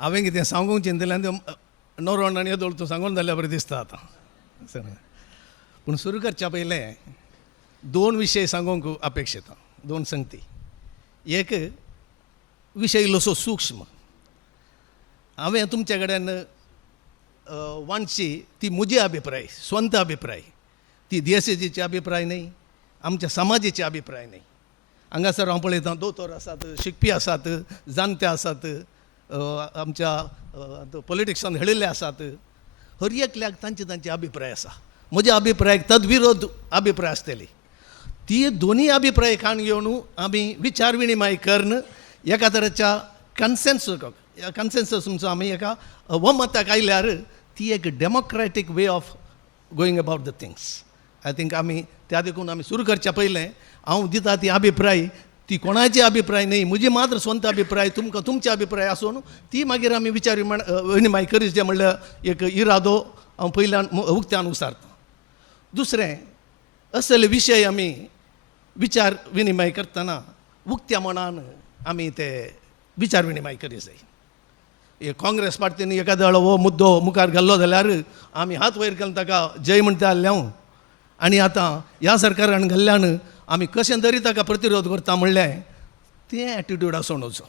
हांवें कितें सांगूंक चिंतलें तें नवरो आनी येदोळ तूं सांगून जाल्यार बरें दिसता आतां. पूण सुरू करच्या पयलें 2 विशय सांगूंक अपेक्षिता, 2 संगती. एक विशय इल्लोसो सूक्ष्म. हांवें तुमचे कडेन वांटची ती म्हजी अभिप्राय, स्वंत अभिप्राय, ती दियसेसीचे अभिप्राय न्हय, आमच्या समाजाचे अभिप्राय न्हय. हांगासर हांव पळयतां दोतोर आसात, शिकपी आसात, जाणटे आसात, आमच्या पॉलिटिक्सान हेळिल्ले आसात. हर एकल्याक तांचे अभिप्राय आसा. म्हज्या अभिप्रायाक तदविरोध अभिप्राय आसतली. ती दोनी अभिप्राय काण घेवन आमी विचार विनिमय करून एका तरेच्या कन्सेन्सस म्हणचो आमी एका वमताक आयल्यार ती एक democratic way of going about the things. I think आमी त्या देखून आमी सुरू करच्या पयलें हांव दिता ती अभिप्राय ती कोणाचे अभिप्राय न्हय, म्हजी मात्र स्वंत अभिप्राय, तुमकां तुमचे अभिप्राय आसून ती मागीर आमी विचार विनिमय करीचे म्हणल्यार एक इरादो हांव पयल्यान उक्त्यान उसारता. दुसरें असले विशय आमी विचार विनिमय करतना उक्त्या मनान आमी ते विचार विनिमय करी जाय. काँग्रेस पार्टीन एखादो हो मुद्दो मुखार घाल्लो जाल्यार आमी हात वयर घालून ताका जय म्हणटा जाल्यार आनी आतां ह्या सरकारान घाल्ल्यान आमी कशें तरी ताका प्रतिरोध करता म्हणलें तें एटिट्यूड आसूं वचो.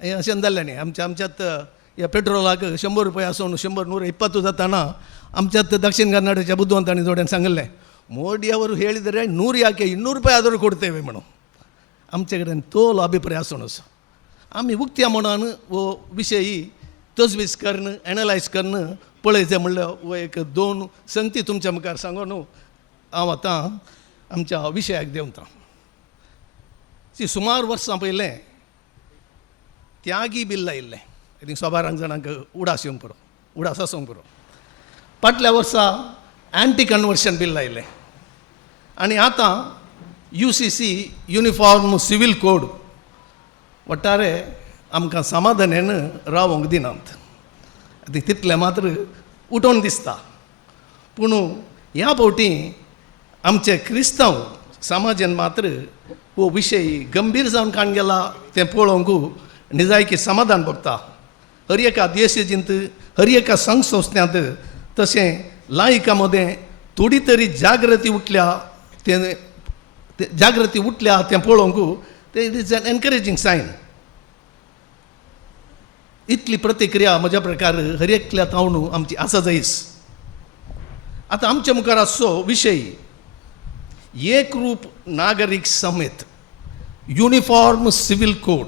हें अशें जाल्लें न्ही. आमच्यात ह्या पेट्रोलाक 100 रुपया आसून 100 जाताना आमच्यात दक्षिण कन्नाडाच्या बुद्धवंतांनी जोड्यान सांगलें ಮೋದಿ ಅವರು ಹೇಳಿದರೆ 100 ಯಾಕೆ 200 ರೂಪಾಯಿ ಆದರೂ ಕೊಡ್ತೇವೆ ಮೇಡಮ್. आमचे कडेन तोल अभिप्राय आसूनच आमी उक्त्या मनान वो विशयी तजवीज करून एनालायज करून पळयचें म्हणल्यार वो एक 2 संगती तुमच्या मुखार सांगून हांव आतां आमच्या विशयाक देंवता. ती सुमार वर्सां पयलें त्यागी बिल आयिल्लें. आय थिंक 112 जाणांक उडास येवंक पुरो, उडास आसूंक पुरो. फाटल्या वर्सा एंटी कन्वर्शन बिल आयलें आनी आतां UCC युनिफॉर्म सिवील कोड ಒಟ್ಟಾರೆ आमकां समाधानेन रावोंक दिनात. तितलें मात्र उठोवन दिसता. पूण ह्या फावटी आमचे क्रिस्तांव समाजान मात्र हो विशय गंभीर जावन काण गेला तें पळोवंक निजायकी समाधान भोगता. हर एका दियसेसींत, हर एका संघ संस्थांत तशें लायिका मदें थोडी तरी जागृती उठल्या तें पळोवंक इट इज एन एनकरेजींग सायन. इतली प्रतिक्रिया म्हज्या प्रकार हर एकल्या तावून आमची आसा जायच. आतां आमच्या मुखार आसचो विशय एकरूप नागरीक संहित, युनिफॉर्म सिवील कोड.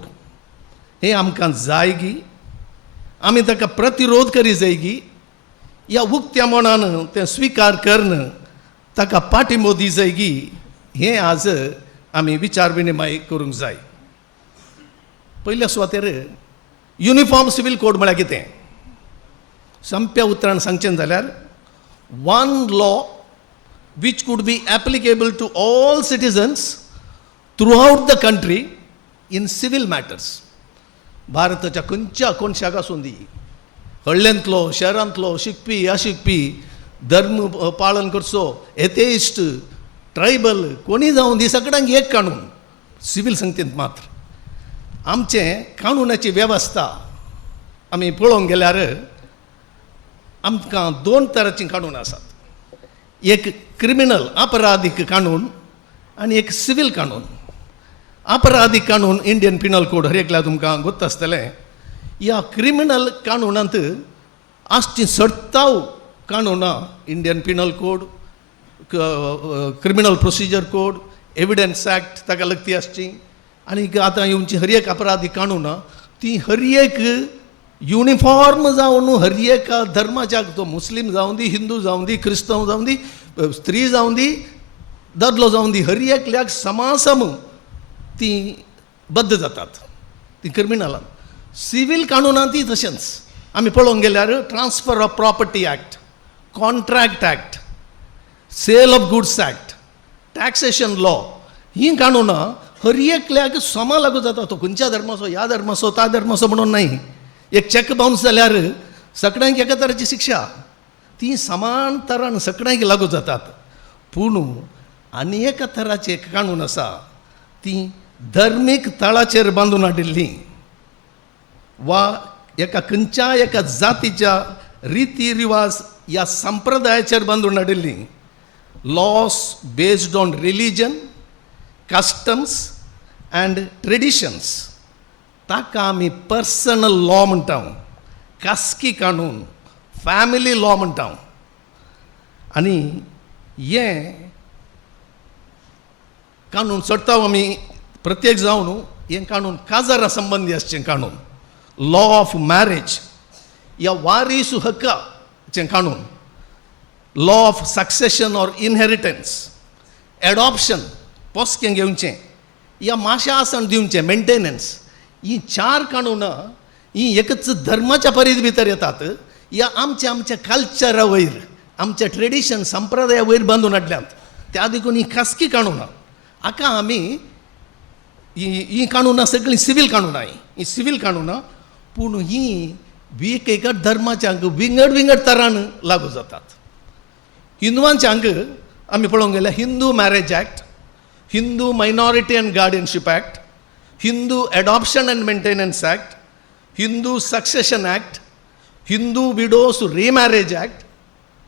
हें आमकां जाय गी, आमी ताका प्रतिरोध करी जाय गी, या उक्त्या मनान तें स्विकार करून ताका पाठिंबो दी जाय गी, हें आज आमी विचार विनिमय करूंक जाय. पयल्या सुवातेर युनिफॉर्म सिवील कोड म्हळ्यार कितें? संप्या उतरान सांगचें जाल्यार one law which could be applicable to all citizens throughout the country in civil matters. भारताच्या खंयच्या कोनशाक आसूं दी, हळ्ळ्यांतलो शहरांतलो, शिकपी अशिकपी, धर्म पाळन करचो, एथेइस्ट, ट्रायबल, कोणी जावं दी, सगळ्यांक एक कानून. सिवील संगतींत मात्र आमचें कानुनाची वेवस्था आमी पळोवंक गेल्यार आमकां 2 तरांचीं कानून आसात. एक क्रिमिनल आपराधीक कानून आनी एक सिवील कानून. आपराधीक कानून इंडियन पिनल कोड हर एकल्या तुमकां गोत्त आसतलें. ह्या क्रिमिनल कानुनांत आसचीं 17 कानुनां Indian penal code, criminal procedure code, evidence act ताका लागती आसची. आनी आतां येवची हर एक अपराधी कानून ती हर एक युनिफॉर्म जावन हर एका धर्माच्या, तो मुस्लीम जावं दी, हिंदू जावं दी, क्रिस्तांव जावं दी, स्त्री जावं दी, दादलो जावं दी, हर एकल्याक समासम ती बद्द जातात. ती क्रिमिनलां. सिवील कानुनां ती तशेंच आमी पळोवंक गेल्यार transfer of property act, contract act, sale of goods act, taxation law, ही कानुनां हर एकल्याक समा लागू जाता. तो खंयच्या धर्माचो, ह्या धर्माचो, त्या धर्माचो म्हणून न्हय. एक चॅक बाउन्स जाल्यार सगळ्यांक एका तराची शिक्षा. ती समान तरान सगळ्यांक लागू जातात. पूण आनी एका तराची एक कानून आसा, ती धर्मीक तळाचेर बांदून हाडिल्ली वा एका खंयच्या एका जातीच्या रिती रिवाज या संप्रदायाचेर बांदून हाडिल्ली loss based on religion customs and traditions ताका आमी पर्सनल लॉ म्हणटा खासगी कानून फॅमिली लॉ म्हणटा आनी हे कानून सोडटा आमी प्रत्येक जावन हें कानून काजारा संबंधी आसचें कानून लॉ ऑफ मॅरेज या वारीस हक्काचें कानून law of succession or inheritance adoption पोसकें घेवचें या माशा आसन दिवचें मेंटेनन्स ही 4 कानूनां ही एकच धर्माच्या परिधी भितर येतात या आमच्या कल्चरा वयर आमच्या ट्रेडिशन संप्रदाया वयर बांदून हाडल्यात त्या देखून ही खासगी कानूनां हाका आमी ही कानूनां सगळीं सिवील कानूनां ही सिवील कानूनां पूण ही एका धर्माच्या हांगा विंगड तरान लागू जातात हिंदुवांच्या हांगा आमी पळोवंक गेल्यार Hindu marriage act Hindu minority and guardianship act Hindu adoption and maintenance act Hindu succession act Hindu widows remarriage act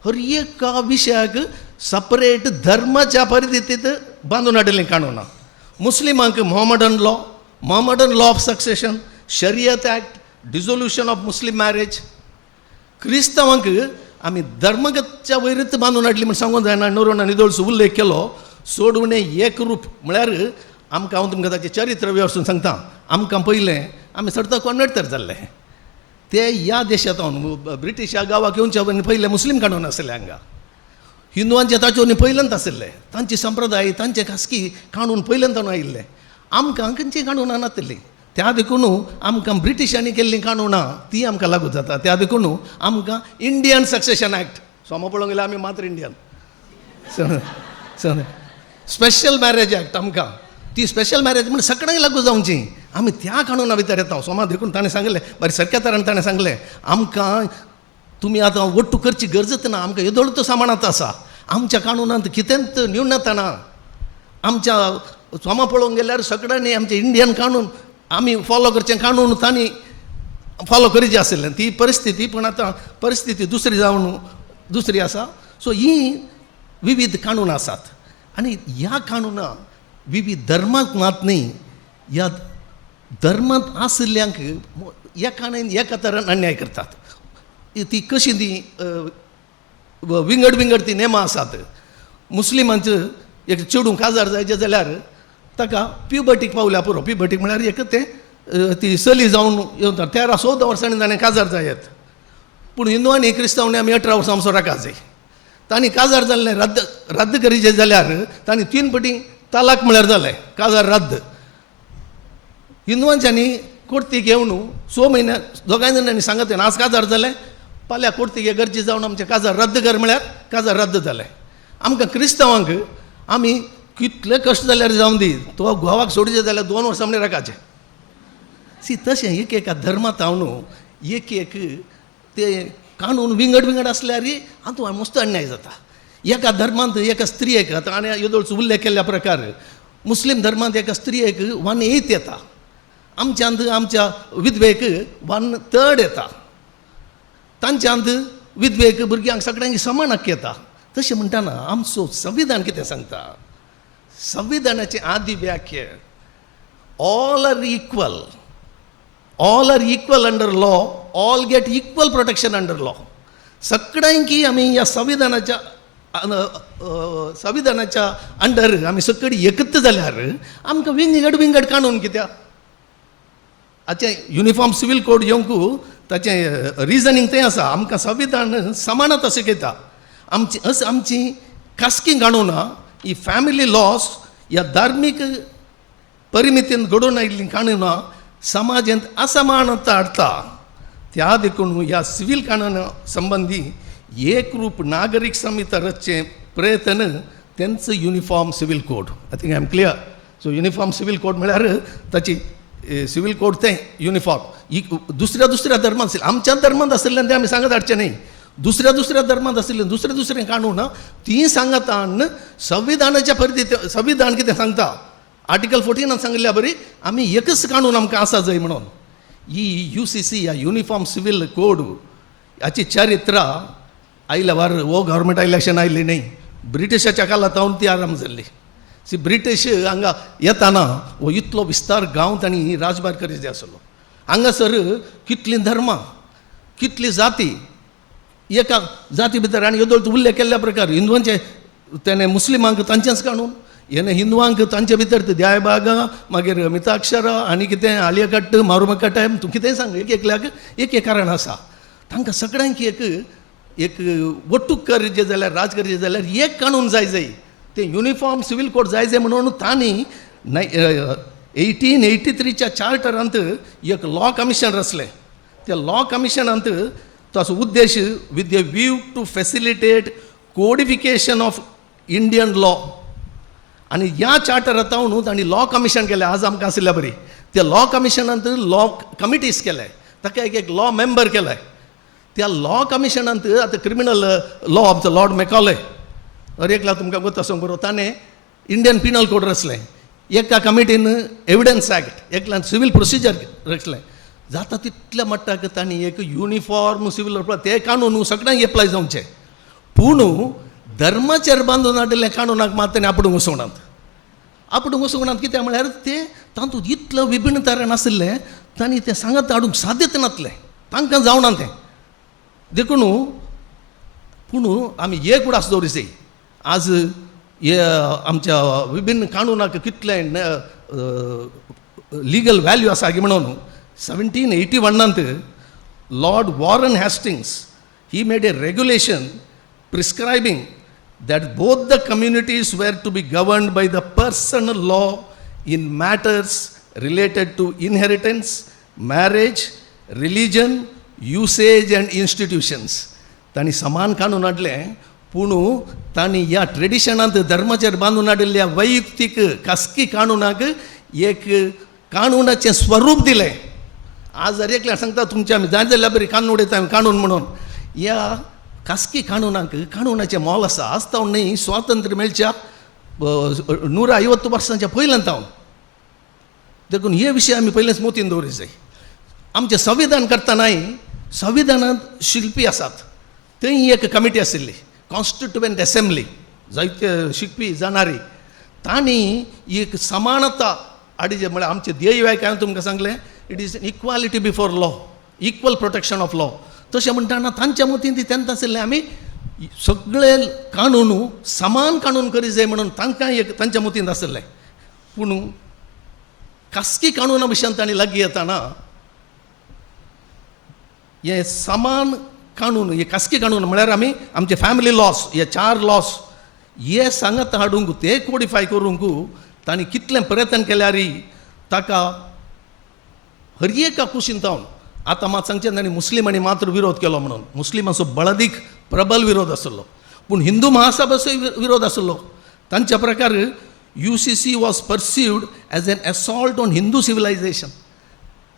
हर एका विशयाक सपरेट धर्माच्या परिधितीत बांदून हाडिल्लीं कानूनां मुस्लिमांक Mohammedan law of succession Shariat act dissolution of Muslim marriage क्रिस्तांवांक आमी धर्मगतच्या वयरच बांदून हाडली म्हण सांगूंक जायना नोरोना निदोळसो उल्लेख केलो सोडून एक रूप म्हळ्यार आमकां हांव तुमकां ताचें चरित्र वरसून सांगता आमकां पयलें आमी सरता कन्वर्ट तर जाल्ले ते ह्या देशांत ब्रिटिशा गांवाक येवच्या पयलें मुस्लीम कानून आसलें हांगा हिंदुवांचे ताचे पयलेंत आसले तांचे संप्रदाय तांचे खासगी कानून पयलेंतान आयिल्ले आमकां खंयचीं कानूनां नासलीं त्या देखून आमकां ब्रिटिशांनी केल्लीं कानूनां ती आमकां लागू जाता त्या देखून आमकां इंडियन सक्सेशन ॲक्ट सोमा पळोवंक गेल्यार आमी मात्र इंडियन स्पेशल मॅरेज ॲक्ट आमकां ती स्पेशल मॅरेज म्हणजे सगळ्यांक लागू जावची आमी त्या कानूना भितर येता सोमा देखून ताणें सांगलें बरें सारक्या तरान ताणें सांगलें आमकां तुमी आतां वट्टू करची गरजच ना आमकां येदोळतो सामानात आसा आमच्या कानूनांत कितेंच न्यूनता ना आमच्या सोमा पळोवंक गेल्यार सगळ्यांनी आमचें इंडियन कानून आमी फॉलो करचें कानून तांणी फॉलो करचें आसलें ती परिस्थिती पूण आतां परिस्थिती दुसरी आसा सो ही विविध कानून आसात आनी ह्या कानूनां विविध धर्माक मात न्ही ह्या धर्मांत आशिल्ल्यांक एकान एका तरान अन्याय करतात ती कशी ती विंगड ती नेमां आसात मुस्लिमांचो एक चेडूं काजार जायचें जाल्यार ताका प्युबर्टीक पावल्या पुरो प्युबर्टीक म्हळ्यार एक ते ती चली जावन येवता 13-14 वर्सांनी ताणें काजार जायत पूण हिंदुआनी क्रिस्तांवांनी आमी 18 वर्सां आमचो राखा जाय तांणी काजार जाल्लें रद्द करीचें जाल्यार तांणी 3 फावटी तालाक म्हळ्यार जालें काजार रद्द हिंदुवांच्यांनी कोर्तीक येवन 6 म्हयने दोगांय जाणांनी सांगत आज काजार जालें फाल्यां कोर्तीक गरजे जावन आमचें काजार रद्द कर म्हळ्यार काजार रद्द जालें आमकां क्रिस्तांवांक आमी कितले कश्ट जाल्यार जावन दी तो घोवाक सोडचें जाल्यार 2 वर्सां म्हळ्यार राखाचें सी तशें एका धर्मांत हांव न्हू एक ते कानून विंगड आसल्यार हातूंत मस्त अन्याय जाता एका धर्मांत एका स्त्रियेक आतां आनी येदोळचो उल्लेख केल्ल्या प्रकार मुस्लीम धर्मांत एका स्त्रियेक 1/8 येता आमच्या विधवेक 1/3 येता तांच्यांत विधवेक भुरग्यांक सगळ्यांक समान हक्क येता तशें म्हणटाना आमचो संविधान कितें सांगता संविधानाची आदी व्याख्या all are equal under law all get equal protection under law सगळ्यांकी आमी ह्या संविधानाच्या अंडर आमी सगळीं एकत्र जाल्यार आमकां विंगड कानून कित्याक हाचें युनिफॉर्म सिवील कोड येवंक ताचें रिजनींग तें आसा आमकां संविधान समानता शिकयता आमची खासगी कानूनां ही फॅमिली लॉस ह्या धार्मीक परिमितीन घडोवन आयिल्लीं कानूनां समाजांत असमानता हाडटा त्या देखून ह्या सिवील कानूना संबंदी एक रूप नागरीक संहिता रचचे प्रयत्न तेंचो uniform civil code I think I am clear so uniform civil code म्हळ्यार ताची सिवील कोड तें युनिफॉर्म ही दुसऱ्या धर्मांत आसलें आमच्या धर्मांत आशिल्ल्यान तें आमी सांगत हाडचें न्ही दुसऱ्या धर्मांत आशिल्लें दुसरें कानून ती सांगतान संविधानाच्या परिधी संविधान कितें सांगता आर्टिकल 14 सांगल्या बरी आमी एकच कानून आमकां आसा जाय म्हणून ಈ UCC या युनिफॉर्म सिव्हिल कोड याची चरित्र आयल्या वार वो गव्हर्मेंट इलेक्शन आयली नाही ब्रिटिशाच्या काळात जावन ती आराम जाल्ली सी ब्रिटीश हांगा येताना वो इतलो विस्तार गांव तांणी राजभार करीत आसलो हांगासर कितली धर्मां कितली जाती एका जाती भितर आनी येदोळ उल्लेख केल्ल्या प्रकार हिंदुवांचे तेणे मुस्लिमांक तांचेच काणून येणे हिंदुवांक तांचे भितर ते द्यायबागा मागीर मिताक्षरा आनी कितें आलियाकट्ट मारुमकट्टायम तूं कितेंय सांग एक एकल्याक एक एक कारण आसा तांकां सगळ्यांक एक वट्टूक करचें जाल्यार राज करचें जाल्यार एक कानून जाय ते युनिफॉर्म सिव्हिल कोड जाय म्हणून तांणी 1883च्या चार्टरांत एक लॉ कमिशन रचलें त्या लॉ कमिशनांत ताचो उद्देश with the view to facilitate codification of Indian law आनी ह्या चार्टरांत न्हू तांणी लॉ कमिशन केलें आज आमकां आशिल्ल्या बरी त्या लॉ कमिशनांत लॉ कमिटीज केले ताका एक लॉ मेंबर केले त्या लॉ कमिशनांत आतां criminal law of the Lord Macaulay एकला तुमकां गोत आसूंक बरो ताणें इंडियन पिनल कोड रचलें एका कमिटीन एविडन्स एक्ट एकल्यान सिव्हिल प्रोसिजर रचलें जाता तितल्या मट्टाक तांणी एक युनिफॉर्म सिव्हिल ते कानून सगळ्यांक एप्लाय जावचें पूण धर्माचेर बांदून हाडिल्लें कानूनाक मात ताणें आपणूक वचोंक नात कित्याक म्हळ्यार ते तातूंत इतलो विभिन्न तरेन आशिल्लें तांणी तें सांगत हाडूंक सादीत नासलें तांकां जावना तें देखून पूण आमी एक उडास दवरी जाय आज हे आमच्या विभिन्न कानूनाक कितले लिगल व्हॅल्यू आसा की म्हणून 1781 Lord Warren Hastings he made a regulation prescribing that both the communities were to be governed by the personal law in matters related to inheritance, marriage, religion, usage and institutions. तांणी समान कानून हाडलें पूण तांणी ह्या ट्रेडिशनांत धर्माचेर बांदून हाडिल्ल्या वैयक्तीक खासगी कानूनाक एक कानूनाचें स्वरूप दिलें आज जर एकल्यार सांगता तुमचे आमी जाय जाल्यार बरी कानून उडयता कानून म्हणून ह्या खासगी कानूनाक कानूनाचें मोल आसा आज तावन न्ही स्वातंत्र्य मेळच्या 150 वर्सांच्या पयल्यान तावन देखून हे विशय आमी पयलेंच मोतीन दवरूंक जाय आमचें संविधान करतानाय संविधानांत शिल्पी आसात थंय एक कमिटी आशिल्ली कॉन्स्टिट्युएंट असेंब्ली जायते शिकपी जाणारी तांणी एक समानता हाडिचे म्हळ्यार आमचें ध्येय हांवें तुमकां सांगलें it is equality before law equal protection of law तशें म्हणटाना तांच्या मतीन ती तेंत आशिल्लें आमी सगळे कानून समान कानून करी जाय म्हणून तांकां एक तांच्या मतीन आशिल्लें पूण खासगी कानूना विशयान तांणी लागीं येताना हे समान कानून हे खासगी कानून म्हळ्यार आमी आमचे फॅमिली लॉस हे 4 लॉस हे सांगत हाडूंक ते कोडिफाय करूंक तांणी कितलें प्रयत्न केल्यार ताका हर एका कुशीन तावन आतां मात सांगचें तांणी मुस्लिमांनी मात्र विरोध केलो म्हणून मुस्लिमांचो बळदीक प्रबल विरोध आसलो पूण हिंदू महासभाचोय विरोध आसलो तांच्या प्रकार UCC was perceived as an assault on Hindu civilisation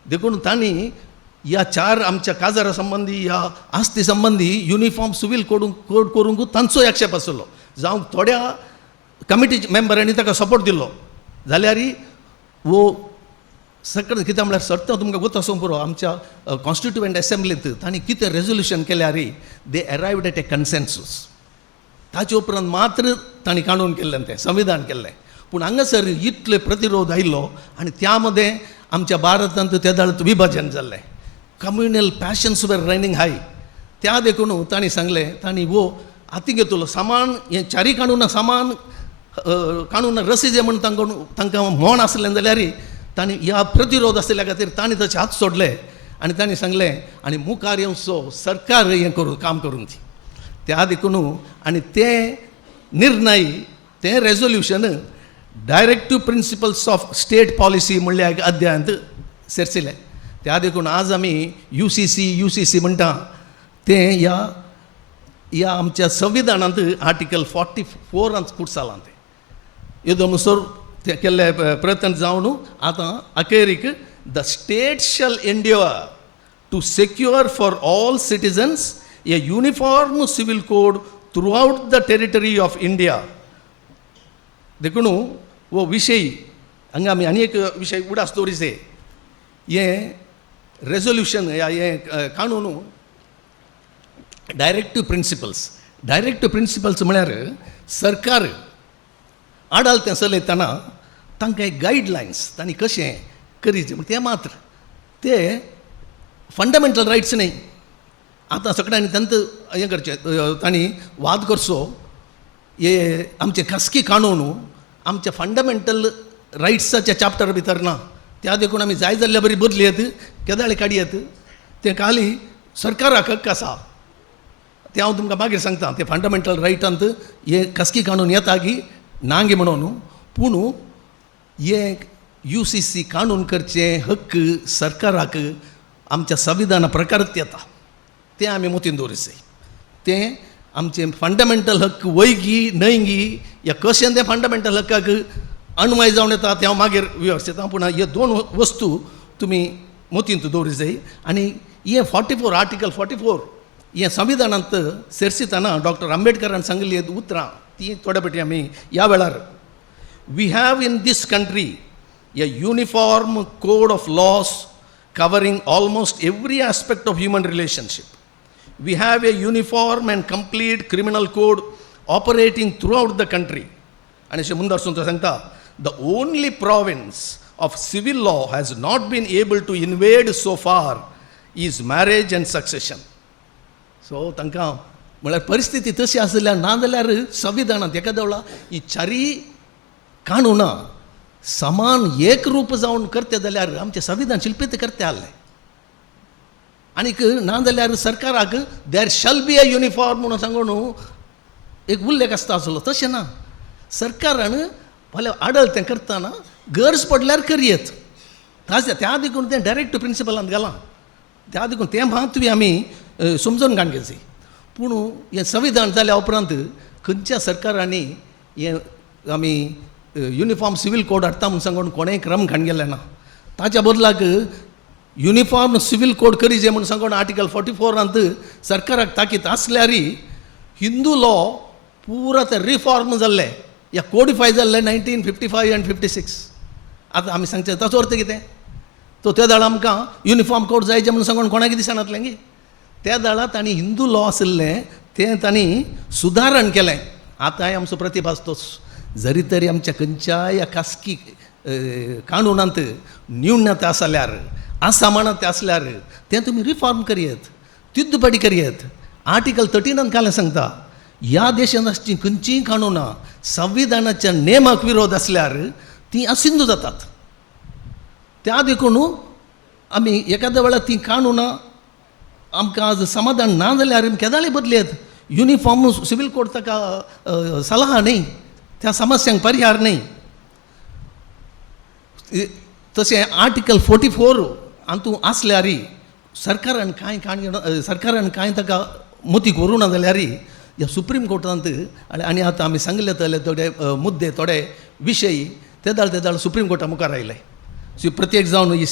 देखून तांणी ह्या 4 आमच्या काजारा संबंदी ह्या आस्ती संबंदी युनिफॉर्म सिव्हिल कोड करूंक तांचोय आक्षेप आसलो जावं थोड्या कमिटी मेंबरांनी ताका सपोर्ट दिलो जाल्यार वो सगळें कितें म्हळ्यार सर्त तुमकां गोत आसूंक पुरो आमच्या कॉन्स्टिट्युएंट असेंब्लींत तांणी कितें रेजोल्युशन केल्यार दे अरायव्ड एट ए कन्सेन्सूस ताचे उपरांत मात्र तांणी कानून केल्लें तें संविधान केल्लें पूण हांगासर इतले प्रतिरोध आयिल्लो आनी त्या मध्ये आमच्या भारतांत त्या दाळांत विभाजन जाल्लें कम्युनल पॅशन्स वर रनिंग हाय त्या देखून तांणी सांगलें तांणी वो हाती घेतलो समान हे 4 कानूनां समान कानून रसी जे म्हण तांकां म्हण आसलें जाल्यार तांणी ह्या प्रतिरोध आसल्या खातीर तांणी ताचे हात सोडले आनी तांणी सांगलें आनी मुखार येवचो सरकार हें करून काम करून दी त्या देखून आनी तें निर्णय तें resolution directive principles of state policy म्हणल्या एक अध्यायांत सेरसिल्लें त्या देखून आज आमी UCC म्हणटा तें ह्या आमच्या संविधानांत आर्टिकल 44 कुडसालां तें येदो म्हणसर ते केल्ले प्रयत्न जावन आतां अखेरीक the state shall endeavour to secure for all citizens a uniform civil code throughout the territory of India देखून वो विशय हांगा आमी आनी एक विशय उडास दवरीचे हे रेजोल्यूशन हे कानून डायरेक्टिव्ह प्रिंसिपल्स म्हळ्यार सरकार आडालतें चलयतना तांकां एक गायडलायन्स तांणी कशें करीचें ते मात्र ते फंडामेंटल रायट्स न्ही. आतां सगळ्यांनी तांत हें करचें तांणी वाद करचो हे आमचे खासगी कानून आमच्या फंडामेंटल रायट्साच्या चॅप्टर भितर ना. त्या देखून आमी जाय जाल्ल्या बरी बदलयत केदाळे काडयत तें खाली सरकाराक हक्क आसा ते हांव तुमकां मागीर सांगता. ते फंडामेंटल रायटांत हे खासगी कानून येता की नांगे म्हणून पूण हे UCC कानून करचें हक्क सरकाराक आमच्या संविधाना प्रकारांत येता तें आमी मतीन दवरचें. तें आमचे फंडामेंटल हक्क वैगी न्हयगी या कशें तें फंडामेंटल हक्काक अणवय जावन येता तें हांव मागीर विवरता. पूण हे दोन वस्तू तुमी मतींत दवरूंक जाय. आनी हे 44 आर्टिकल 44 हे संविधानांत सेरसिताना डॉक्टर आंबेडकरान सांगली उतरां ती थोडे फावटी आमी ह्या वेळार we have in this country a uniform code of laws covering almost every aspect of human relationship. We have a uniform and complete criminal code operating throughout the country. And अशें मुंदरसून तो सांगता the only province of civil law has not been able to invade so far is marriage and succession. So तांकां म्हळ्यार परिस्थिती तशी आसल्यार ना जाल्यार संविधानांत एका देवळा ही चारी कानूनां समान एक रूप जावन करते जाल्यार आमचे संविधान शिल्पी ते करते आसले. आनीक ना जाल्यार सरकाराक देर शॅल बी अ युनिफॉर्म म्हणून सांगून एक उल्लेख आसता आसलो. तशें ना. सरकारान फाल्यां आडळतें करतना गरज पडल्यार करयत. त्या देखून तें डायरेक्टिव्ह प्रिंसिपलांत गेलां. त्या देखून तें म्हत्व आमी समजून घेवचें. पूण हें संविधान जाल्या उपरांत खंयच्या सरकारांनी हें आमी युनिफॉर्म सिवील कोड हाडटा म्हूण सांगून कोणेंय क्रम घाण गेले ना. ताच्या बदलाक युनिफॉर्म सिवील कोड करीचे म्हूण सांगून आर्टिकल 44 सरकाराक ताकीद आसल्यार हिंदू लॉ पुरो ते रिफॉर्म जाल्ले या कोडिफाय जाल्ले 1955 आनी 56. आतां आमी सांगचे ताचो अर्थ कितें? तो त्या दाळा आमकां युनिफॉर्म कोड जायचे म्हूण सांगून कोणाक दिसनातलें गी. त्या दाळा तांणी हिंदू लॉ आशिल्लें तें तांणी सुदारण केलें. आतां आमचो प्रतिभास तोच. जरी तरी आमच्या खंयच्याय ह्या खासगी कानूनांत न्यूनता आसल्यार असामानता आसल्यार तें तुमी रिफॉर्म करयत तिद्दुपाटी करयत. आर्टिकल 13 कालें सांगता ह्या देशांत आसची खंयचीय कानूनां संविधानाच्या नेमाक विरोध आसल्यार ती असिंधू जातात. त्या देखून आमी एखाद्या वेळार ती कानूनां आमकां आज समाधान ना जाल्यार केदाळे बदलयत. युनिफॉर्म सिवील कोड ताका सलाह न्ही, त्या समस्यांक परिहार नाही. तशें आर्टिकल 44 हातूंत आसल्यार सरकारान कांय ताका मती करूं ना जाल्यार ह्या सुप्रीम कोर्टांत आनी आतां आमी सांगले थोडे मुद्दे थोडे विशय ते दाळ सुप्रीम कोर्टा मुखार आयले. प्रत्येक जावन ही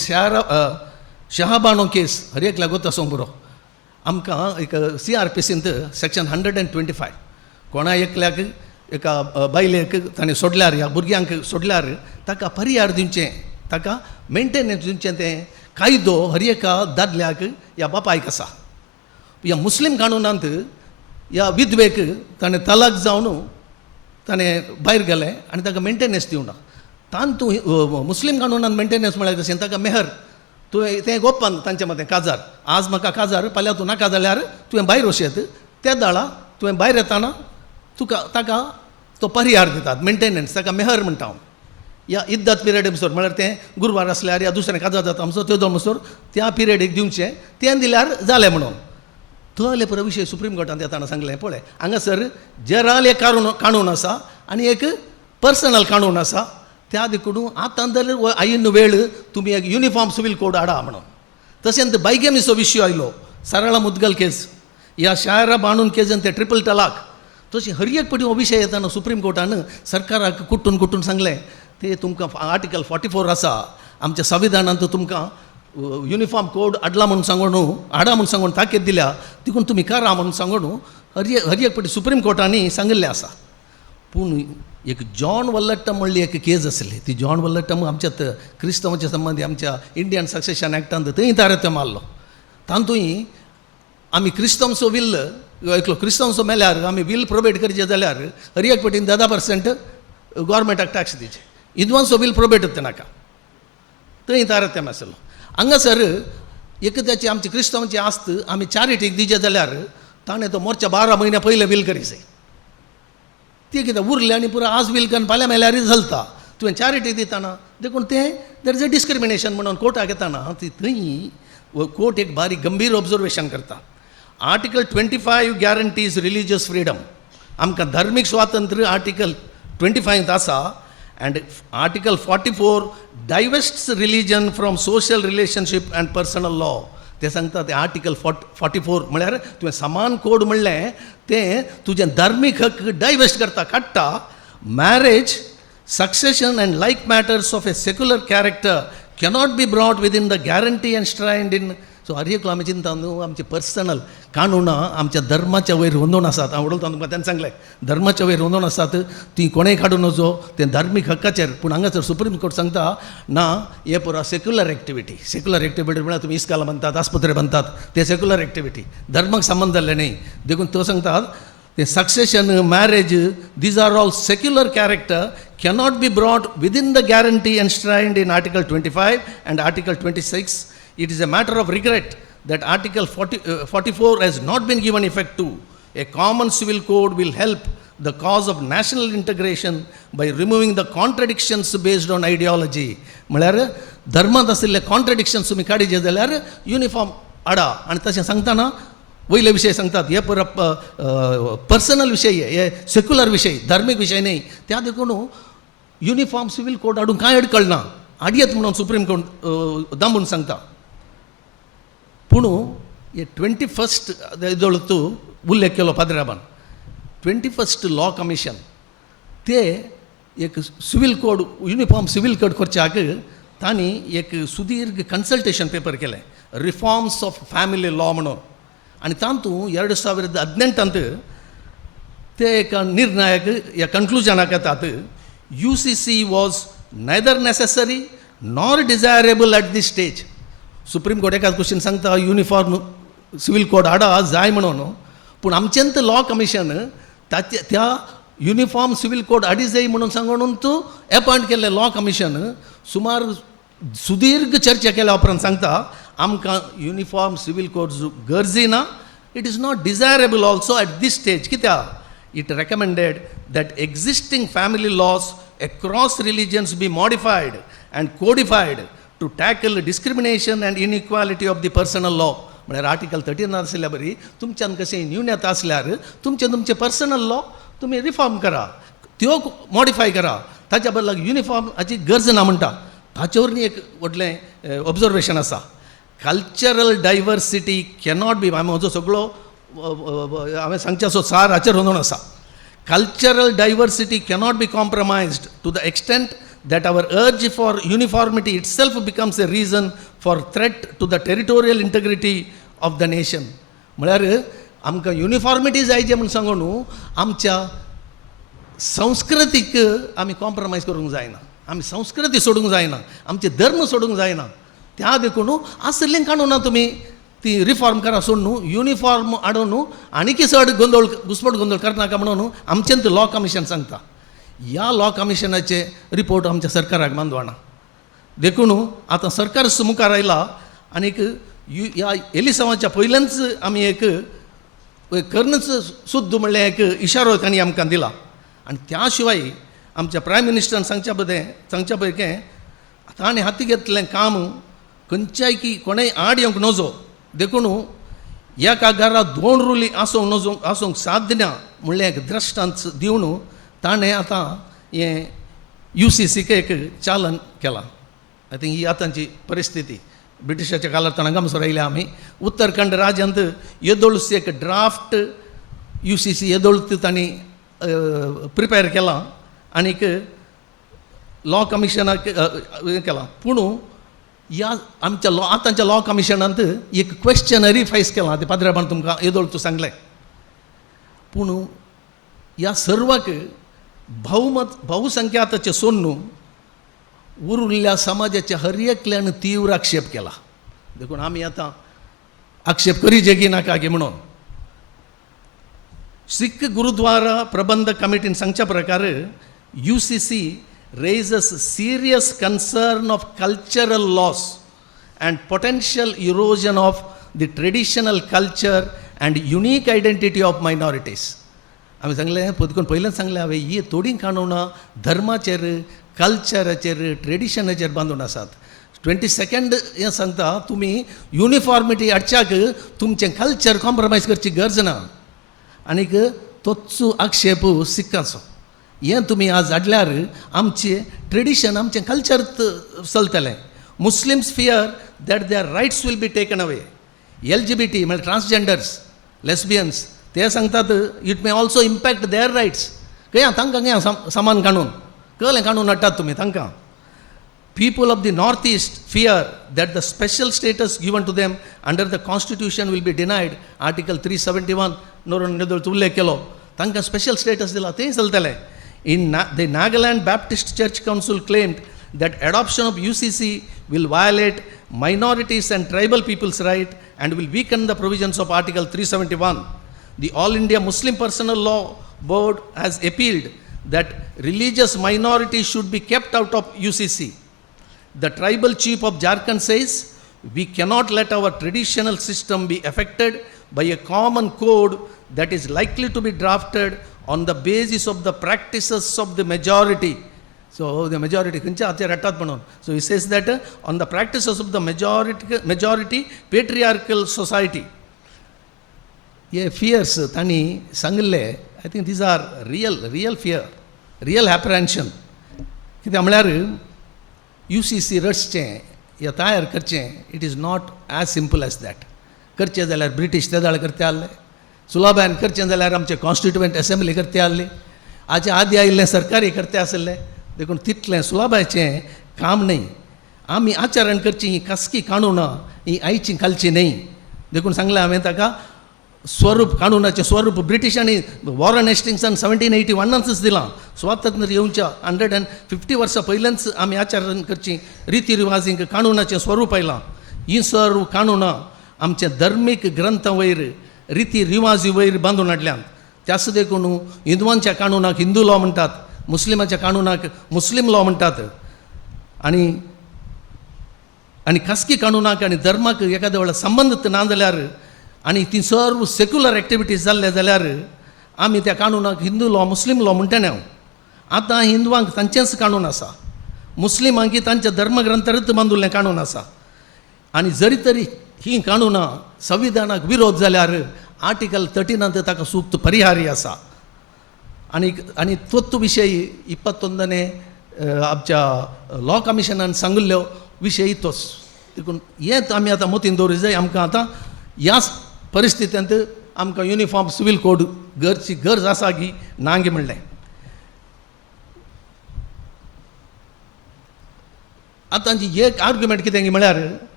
शहाबानो केस हर एक लागोत आसूं बरो. आमकां एक CRPCंत सेक्शन 125 कोणा एकल्याक एका बायलेक ताणें सोडल्यार ह्या भुरग्यांक सोडल्यार ताका परिहार दिवचें ताका मेंटेनन्स दिवचें तें कायदो हर एका दादल्याक ह्या बापायक आसा. ह्या मुस्लीम कानूनांत ह्या विधवेक ताणें तलाक जावन ताणें भायर गेलें आनी ताका मेंटेनन्स दिवना. तूं मुस्लीम कानूनांत मेंटेनन्स म्हळ्यार कशें ताका मेहर तुवें तें गोप्पान तांचे मदें काजार आज म्हाका काजार फाल्यां तूं नाका जाल्यार तुवें भायर वचत. त्या दाळा तुवें भायर येताना तुका ताका तो परिहार दितात मेंटेनन्स ताका मेहर म्हणटा हांव. या इद्दत पिरियड मसोर म्हळ्यार तें गुरवार आसल्यार या दुसरें काजार जाता मसोर त्यो मसोर त्या पिरियडीक दिवचें तें दिल्यार जालें म्हणून. तो लेपर विशय सुप्रीम कोर्टांत येताना सांगलें पळय हांगासर जनरल एक कानून आसा आनी एक पर्सनल कानून आसा. त्या देखून आतां जर आयिन वेळ तुमी एक युनिफॉर्म सिवील कोड हाडा म्हणून. तशेंच बायगेमीचो विशय आयलो सरळा मुद्गल केस ह्या शायरा बांदून केसन ते ट्रिपल तलाक तशी हर एक पटी हो विशय येताना सुप्रीम कोर्टान सरकाराक कुट्टून सांगलें ते तुमकां आर्टिकल 44 आसा आमच्या संविधानांत तुमकां युनिफॉर्म कोड हाडला म्हणून सांगून हाडा म्हणून सांगून ताकीद दिल्या देखून तुमी करा म्हणून सांगून हर एक पटी सुप्रीम कोर्टांनी सांगिल्लें आसा. पूण एक जॉन वल्लट्टम म्हणली एक केस आसली ती जॉन वल्लट्टम आमच्यात क्रिस्तवांच्या संबंधी आमच्या इंडियन सक्सेशन एक्टांत थंय तारत्य मारलो तातूंय आमी क्रिस्तवांचो विल्ल एकलो क्रिस्तवांचो मेल्यार आमी विल प्रोबेट करचे जाल्यार हर एक पटीन 10% गोवोरमेंटाक टॅक्स दिवचे हिंदवांचो विल प्रोबेट नाका थंय तारतम्य आसलो हांगासर एक त्याची आमची क्रिस्तवांची आस्त आमी चॅरिटीक दिचे जाल्यार ताणें तो मोरच्या 12 म्हयन्या पयले विल करीसे ती कितें उरलें आनी पुरो आज विल करून फाल्यां मेल्यारय चलता तुवें चॅरिटी दिताना देखून तें देर इज अ डिस्क्रिमिनेशन म्हणून कोर्टाक येताना ती थंय कोर्ट एक बारीक गंभीर ऑब्जर्वेशन करता आर्टिकल 25 गॅरंटीज रिलिजियस फ्रीडम आमकां धार्मीक स्वातंत्र्य आर्टिकल 25 आसा and article 44 divests religion from social relationship and personal law ते सांगता ते आर्टिकल 44 म्हळ्यार तुवें समान कोड म्हणलें तें तुजें धार्मीक हक्क डायवेस्ट करता काडटा marriage succession and like matters of a secular character cannot be brought within the guarantee enshrined in so हर एकलो आमी चिंता न्हू आमचे पर्सनल कानुनां आमच्या धर्माच्या वयर रोंदून आसात हांव उडयता तुमकां तेन्ना सांगलें धर्माच्या वयर रोंदून आसात ती कोणेंय काडून वचो तें धार्मीक हक्काचेर पूण हांगासर सुप्रीम कोर्ट सांगता ना हे पुरो सेक्युलर एक्टिविटी म्हळ्यार तुमी इस्कालां बांदतात आस्पत्रे बांदतात ते सेक्युलर एक्टिविटी धर्माक संबंद जाल्ले न्ही देखून तो सांगतात ते succession marriage these are all secular character cannot be brought within the guarantee enshrined in article 25 and article 26 it is a matter of regret that article 44 has not been given effect to a common civil code will help the cause of national integration by removing the contradictions based on ideology म्हळ्यार धर्मांत आशिल्ले कॉन्ट्रडिक्शन्स तुमी काडीचे जाल्यार uniform हाडा आनी तशें सांगतना वयले विशय सांगतात हे पर पर्सनल विशय हे सेक्युलर विशय धार्मीक विशय न्ही त्या देखून युनिफॉर्म सिवील कोड हाडूंक कांय अडकळ ना हाडयेत म्हणून सुप्रीम कोर्ट दांबून सांगता पूण हे 21st हेजो तूं उल्लेख केलो पाद्राबान 21st लॉ कमिशन ते एक civil code uniform civil code करच्याक तांणी एक सुदीर्घ कन्सल्टेशन पेपर केलें रिफॉर्म्स ऑफ फॅमिली लॉ म्हणून आनी तातूंत 2018 ते एका निर्णयाक ह्या कन्क्लुजनाक येतात UCC was neither necessary nor desirable at this stage supreme court एकाच क्वेश्चन सांगता युनिफॉर्म सिवील कोड हाडा जाय म्हणून पूण आमचेंत लॉ कमिशन त्या युनिफॉर्म सिवील कोड हाडी जाय म्हणून सांगून तूं अपॉयंट केल्लें लॉ कमिशन सुमार सुदीर्घ चर्चा केल्या उपरांत सांगता आमकां युनिफॉर्म सिवील कोड गरजी ना it is not desirable also at this stage कित्याक it recommended that existing family laws across religions be modified and codified to tackle discrimination and inequality of the personal law म्हळ्यार article 13 आसल्या बरी तुमच्यान कशें न्यूनता आसल्यार तुमचे पर्सनल लॉ तुमी reform करा त्यो मॉडिफाय करा ताच्या बदला युनिफॉर्म हाची गरज ना म्हणटा ताचे वरवीं एक व्हडलें ऑब्जर्वेशन आसा कल्चरल डायवर्सिटी कॅनॉट बी म्हजो सगळो हांवें सांगचेचो सार हाचेर रोंदून आसा Cultural diversity cannot be compromised to the extent that our urge for uniformity itself becomes a reason for threat to the territorial integrity of the nation. म्हळ्यार आमकां uniformity जायचे म्हूण सांगून आमच्या संस्कृतीक आमी कॉम्प्रमायज करूंक जायना आमी संस्कृती सोडूंक जायना आमचे धर्म सोडूंक जायना त्या देखून आसलें काणून तुमी ती रिफॉर्म करा सोड न्हू युनिफॉर्म हाडून आनीक चड गोंदळ घुसपट गोंदळ करनाका म्हणून आमचेंत लॉ कमिशन सांगता ह्या लॉ कमिशनाचे रिपोर्ट आमच्या सरकाराक बांदवाना देखून आतां सरकार मुखार आयला आनीक ह्या एलिसवाच्या पयल्याच आमी एक कर्नच सुद्द म्हणलें एक इशारो तांणी आमकां दिला आनी त्या शिवाय आमच्या प्रायम मिनिस्टरान सांगच्या पयकी ताणें हाती घेतलें काम खंयच्याय की कोणेय आड येवंक नजो देखून ह्या कागारा 2 रुली आसूंक साध्य ना म्हणलें एक दृश्टांत दिवन ताणें आतां हें UCCक एक चालन केलां आय थिंक ही आतांची परिस्थिती ब्रिटिशाच्या काळार हांगासर आयल्या आमी उत्तराखंड राज्यांत येदोळस एक ड्राफ्ट UCC येदोळस तांणी प्रिपेर केलां आनीक लॉ कमिशनाक केलां पूण ह्या आमच्या आतांच्या लॉ कमिशनांत एक क्वेश्चनरी फेस केलां ते पाद्राबान तुमकां येदोळ तूं सांगलें पूण ह्या सर्वाक बहुसंख्याताचे सोन्नू उरलेल्या समाजाच्या हर एकल्यानं तीव्र आक्षेप केला. देखून आम्ही आता आक्षेप करी जेगी नाका गे म्हणून सिख गुरुद्वारा प्रबंध कमिटीन सांगच्या प्रकार UCC raises serious concern of cultural loss and potential erosion of the traditional culture and unique identity of minorities. आम्ही सांगले पदकून पहिल्यांदा सांगले हांवें ही थोडी काणूना धर्माचेर कल्चराचेर ट्रेडिशनाचेर बांदून आसात. 22nd हें सांगता तुमी युनिफॉर्मिटी हाडच्याक तुमचें कल्चर कॉम्प्रोमायज करची गरज ना. आनीक तोच आक्षेप सिखांचो हें तुमी आज हाडल्यार आमचें ट्रेडिशन आमचें कल्चर चलतलें. Muslims fear that their rights will be taken away. LGBT म्हळ्यार ट्रान्सजेंडर्स लेस्बियन्स ते सांगतात it may also impact their rights. खंय तांकां खंय समान काणून कसलें काणून हाडटात तुमी तांकां. People of the northeast fear that the special status given to them under the constitution will be denied. Article 371 नोंद उल्लेख केलो तांकां स्पेशल स्टेटस दिला तें चलतलें. In the Nagaland Baptist Church Council claimed that adoption of UCC will violate minorities and tribal people's right and will weaken the provisions of Article 371. The All India Muslim Personal Law Board has appealed that religious minorities should be kept out of UCC. The tribal chief of Jharkhand says, we cannot let our traditional system be affected by a common code that is likely to be drafted on the basis of the practices of the majority. So the majority, so he says that on the practices of the majority patriarchal society. Yeah, fears, Tani, Sangle, I think these are real fear, real apprehension. UCC रचचें या तयार करचें it is not as simple as that. करचें जाल्यार British ते दाळ करते आसले, सुलाबान करचें जाल्यार आमचे कॉन्स्टिट्युएंट असेंब्ली करते आसली, हाचे आदी आयिल्लें सरकारी करते आसले. देखून तितलें सुलाबाचें काम न्ही. आमी आचरण करची ही खासगी काणूनां ही आयची घालची न्ही. देखून सांगलें हांवें ताका स्वरूप काणूनाचें स्वरूप ब्रिटिशांनी वॉरन हेस्टिंग्सान 1781 दिलां. स्वातंत्र्य येवच्या 150 वर्सां पयलेंच आमी आचरण करची रिती रिवाजींक काणूनाचें स्वरूप आयलां. ही सर्व काणूनां आमच्या धर्मीक ग्रंथां वयर रिती रिवाजी वयर बांदून हाडल्यात. त्याच देखून हिंदुवांच्या काणूनाक हिंदू लॉ म्हणटात, मुस्लिमाच्या काणूनाक मुस्लीम लॉ म्हणटात. आनी खासगी काणूनाक आनी धर्माक एखाद्या वेळा संबंद ना जाल्यार आनी ती सर्व सेक्युलर एक्टिविटीज जाल्ले जाल्यार आमी त्या काणूनाक हिंदू लॉ मुस्लीम लॉ म्हणटना. आतां हिंदुवांक तांचेंच काणून आसा, मुस्लिमांक तांच्या धर्मग्रंथांत बांदिल्लें काणून आसा. आनी जरी तरी ही काणूनां संविधानाक विरोध जाल्यार आर्टिकल 13 ताका सूक्त परिहारी आसा. आनी तोच विशयी 21ने आमच्या लॉ कमिशनान सांगिल्लो विशयी तोच. देखून हें आमी आतां मतीन दवरूंक जाय. आमकां आतां ह्या परिस्थितींत आमकां युनिफॉर्म सिवील कोड गरची गरज आसा की ना गे म्हणलें. आतां जी एक आर्ग्युमेंट कितें म्हळ्यार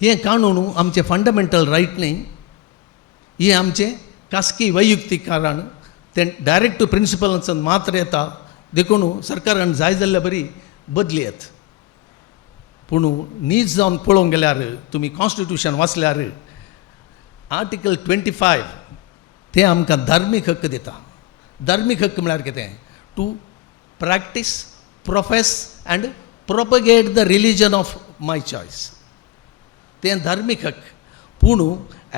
हें काणून आमचें फंडमेंटल रायट न्ही, ही आमचें खासगी वैयक्तीक कारण तें डायरेक्ट टू प्रिंसिपल्सान मात्र येता. देखून सरकारान जाय जाल्यार बरी बदली येत. पूण नीज जावन पळोवंक गेल्यार तुमी कॉन्स्टिट्युशन वाचल्यार आर्टिकल 25 ते आमकां धार्मीक हक्क दिता. धार्मीक हक्क म्हळ्यार कितें? To practice, profess and propagate the religion of my choice. तें धार्मीक हक्क. पूण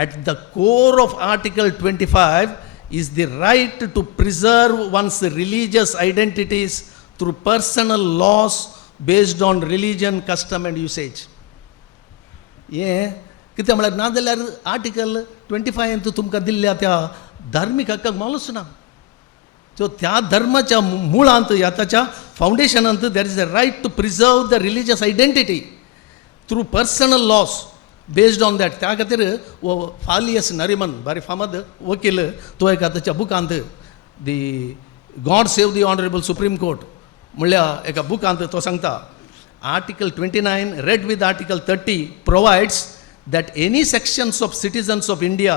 at the core of article 25 is the right to preserve one's religious identities through personal laws based on religion, custom and usage. हें कितें म्हळ्यार ना जाल्यार article 25 तुमकां दिल्ल्या त्या धार्मीक हक्काक मोलूच ना. सो त्या धर्माच्या मुळांत ह्या ताच्या फावंडेशनांत there is a right to preserve the religious identity through personal laws based on that. त्या खातीर वो फालियस नरिमन बरे फामाद वकील तो एका ताच्या बुकांत the God save the honourable Supreme Court म्हणल्या एका बुकांत तो सांगता article 29 read with article 30 provides that any sections of citizens of India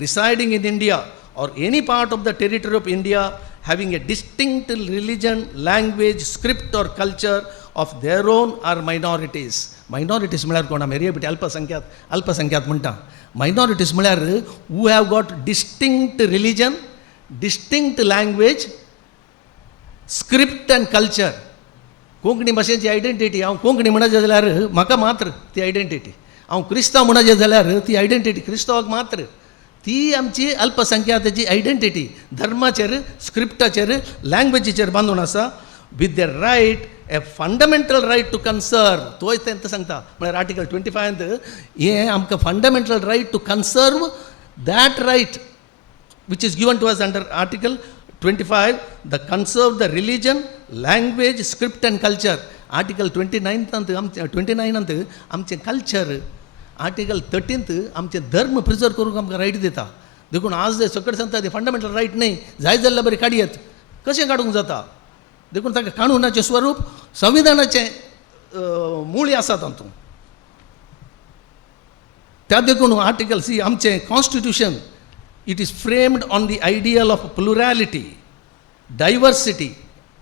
residing in India or any part of the territory of India having a distinct religion, language, script or culture of their own are minorities. Minorities म्हळ्यार कोण आमी rabbit अल्पसंख्याक म्हणटा. Minorities म्हळ्यार who have got distinct religion, distinct language, script and culture. Konkani भाशेची identity, हांव कोंकणी म्हणचे जाल्यार म्हाका मात्र ती आयडेंटिटी, हांव क्रिस्तांव म्हणचे जाल्यार ती आयडेंटिटी क्रिस्तांवाक मात्र, ती आमची अल्पसंख्याकाची आयडेंटिटी धर्माचेर, स्क्रिप्टाचेर, लँग्वेजीचेर बांदून आसा, with the right, a fundamental right to conserve. तोय तेंत सांगता म्हळ्यार आर्टिकल 25 हें आमकां fundamental right to conserve that right which is given to us under Article 25, the conserve the religion, language, script and culture. Article 29 अंत आमचे culture, Article 13 आमचे धर्म प्रिजर्व करूंक आमकां रायट दिता. देखून आज सकट सांगता ते फंडमेंटल रायट न्ही, जाय जाल्यार बरें काडयेत, कशें काडूंक जाता. देखून ताका कानूनाचें स्वरूप संविधानाचें मूळ आसा तातूंत. त्या देखून आर्टिकल सी आमचें constitution, it is framed on the ideal of plurality, diversity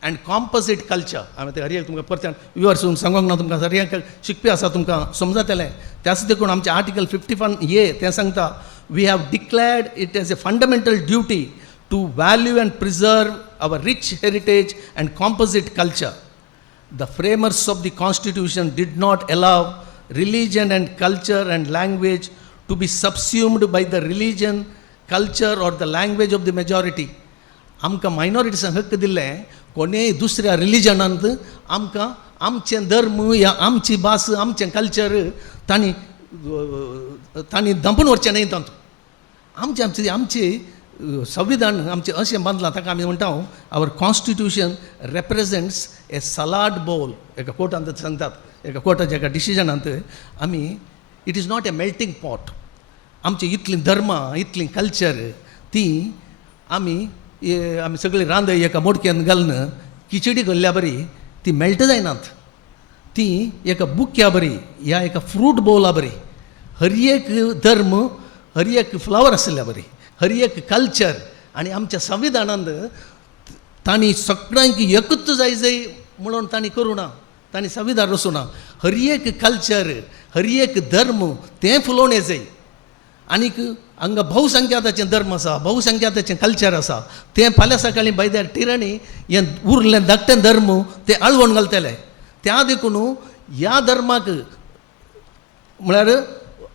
and composite culture. आमी ते हरियाक तुमकां परत्यान विवर्सून सांगूंक ना, तुमकां हरियाक शिकपी आसा तुमकां समजतलें. त्याच देखून आमचें आर्टिकल 51A तें सांगता, we have declared it as a fundamental duty to value and preserve our rich heritage and composite culture. The framers of the constitution did not allow religion and culture and language to be subsumed by the religion, culture or the language of the majority. आमकां मायनॉरिटीसांक हक्क दिल्ले, कोणेय दुसऱ्या रिलिजनांत आमकां आमचें धर्म या आमची भास, आमचें कल्चर तांणी दंपून व्हरचें न्ही. तातूंत आमची संविधान आमचें अशें बांदलां, ताका आमी म्हणटा आवर कॉन्स्टिट्यूशन रेप्रेजेंट्स ए सलाड बोल. एका कोर्टांत सांगतात, एका कोर्टाच्या एका डिसिजनांत आमी, it is not a melting pot. आमची इतली धर्मा, इतली कल्चर ती आमी सगळी रांदय एका मोडक्यान घालून खिचडी घाल्ल्या बरी ती मेल्ट जायनात. ती एका बुक्या बरी या एका फ्रूट बोला बरी, हर एक धर्म, हर एक फ्लावर आसल्या बरी, हर एक कल्चर. आनी आमच्या संविधानांत तांणी सगळ्यांक एकूच जाय म्हणून तांणी करूं ना, तांणी संविधान रचूं ना. हर एक कल्चर, हर एक धर्म तें फुलोवन येजय. आनीक हांगा बहुसंख्याताचें धर्म आसा, बहुसंख्याताचें कल्चर आसा, तें फाल्यां सकाळीं बाय द टिरनी हें उरलें धाकटें धर्म तें आळवून घालतले. त्या देखून ह्या धर्माक म्हळ्यार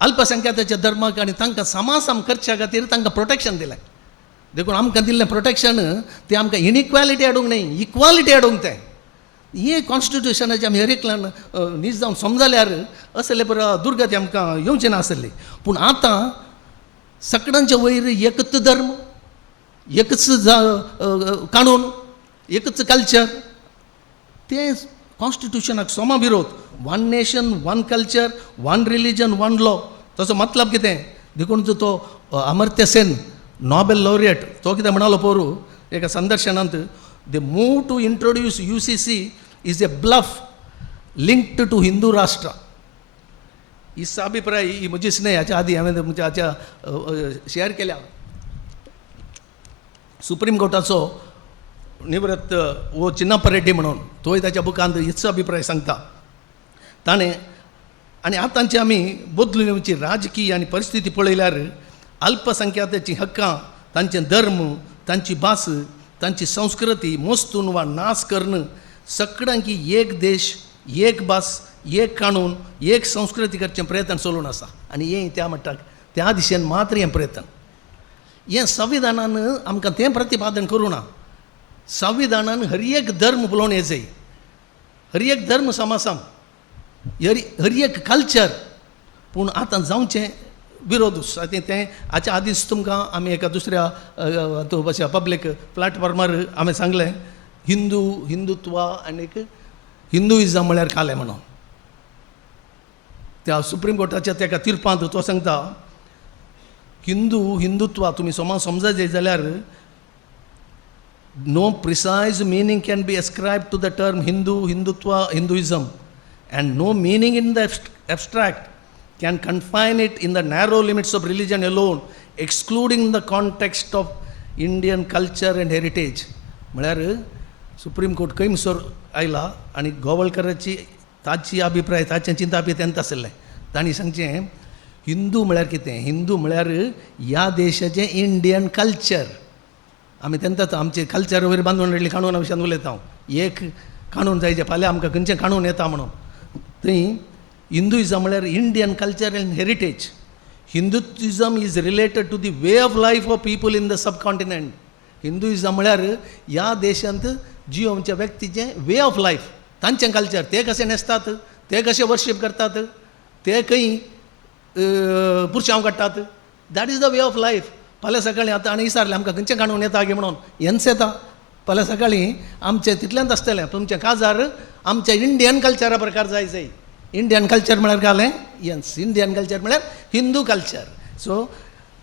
अल्पसंख्याताच्या धर्माक आनी तांकां समासम करच्या खातीर तांकां प्रोटेक्शन दिलें. देखून आमकां दिल्लें प्रोटेक्शन तें आमकां इनइक्वेलिटी हाडूंक न्ही, इक्वालिटी हाडूंक तें. हे कॉन्स्टिट्यूशनाचे आमी हर एकल्यान न्हीज जावन समजल्यार असले बरो दुर्गती आमकां येवची नासली. पूण आतां सगळ्यांच्या वयर एकच धर्म, एकच कानून, एकच कल्चर, तें कॉन्स्टिट्यूशनाक सोमा विरोध. One nation, one culture, one religion, one law. ताचो मतलब कितें? देखून तो अमर्त्य सेन नोबेल लॉरिएट तो कितें म्हणालो पोरू एका संदर्शनांत, the move to introduce UCC is a bluff linked to Hindu Rashtra. हिस्सा अभिप्राय ही म्हजीच न्ही, हाच्या आदी हांवें तुमच्या हाच्या शेअर केल्या. सुप्रीम कोर्टाचो निवृत्त वो चिन्नप्पा रेड्डी म्हणून तोय ताच्या बुकांत हिस्सा अभिप्राय सांगता. ताणें आनी आतांची आमी बदलून येवची राजकीय आनी परिस्थिती पळयल्यार अल्पसंख्याकाची हक्कां, तांचें धर्म, तांची भास, तांची संस्कृती मोस्तून वा नाश करणं, सगळ्यांक एक देश, एक भास, एक कानून, एक संस्कृती करचें प्रयत्न चलून आसा. आनी हें त्या मट्टाक त्या दिशेन मात्र हें प्रयत्न. हें संविधानान आमकां तें प्रतिपादन करूं ना. संविधानान हर एक धर्म बुलोवन येजय, हर एक धर्म समासम, हर एक कल्चर. पूण आतां जावचें विरोधूस. आय थिंक तें हाच्या आदींच तुमकां आमी एका दुसऱ्या अशा पब्लीक प्लॅटफॉर्मार आमी सांगलें, हिंदुत्व आनीक हिंदुइजम म्हळ्यार कालें म्हणून. त्या सुप्रीम कोर्टाच्या तेका तिर्पांत तो सांगता, हिंदुत्व तुमी समजा जाय जाल्यार no precise meaning can be ascribed to the term Hindutva, Hinduism, and no meaning in the abstract can confine it in the narrow limits of religion alone, excluding the context of Indian culture and heritage. म्हळ्यार supreme court कैमसोर आयला आनी गोवळकराची ताची अभिप्राय ताचें चिंता बी तेंत आसलें. तांणी सांगचें हिंदू म्हळ्यार कितें, हिंदू म्हळ्यार ह्या देशाचें इंडियन कल्चर. आमी तेंत आमचे कल्चर वयर बांदून हाडली काणूना विशयान उलयता हांव. एक काणून जायचें फाल्यां आमकां खंयचें काणून येता म्हणून. थंय हिंदुइजम म्हळ्यार Indian culture and heritage. Hinduism is related to the way of life of people in the subcontinent. Hinduism म्हळ्यार ह्या देशांत जियोवच्या व्यक्तीचें वे ऑफ लायफ, तांचें कल्चर. ते कशे न्हेसतात, ते कशे वर्शीप करतात, ते खंय पुरशांव काडटात, that is the way of life. फाल्यां सकाळीं आतां आनी विचारलें आमकां खंयचें काणून येता गे म्हणून, हेंच येता. फाल्यां सकाळीं आमचें तितल्यांत आसतलें तुमचें काजार आमच्या इंडियन कल्चरा प्रकार जाय. इंडियन कल्चर म्हळ्यार घालें येस, इंडियन कल्चर म्हळ्यार Hindu culture. So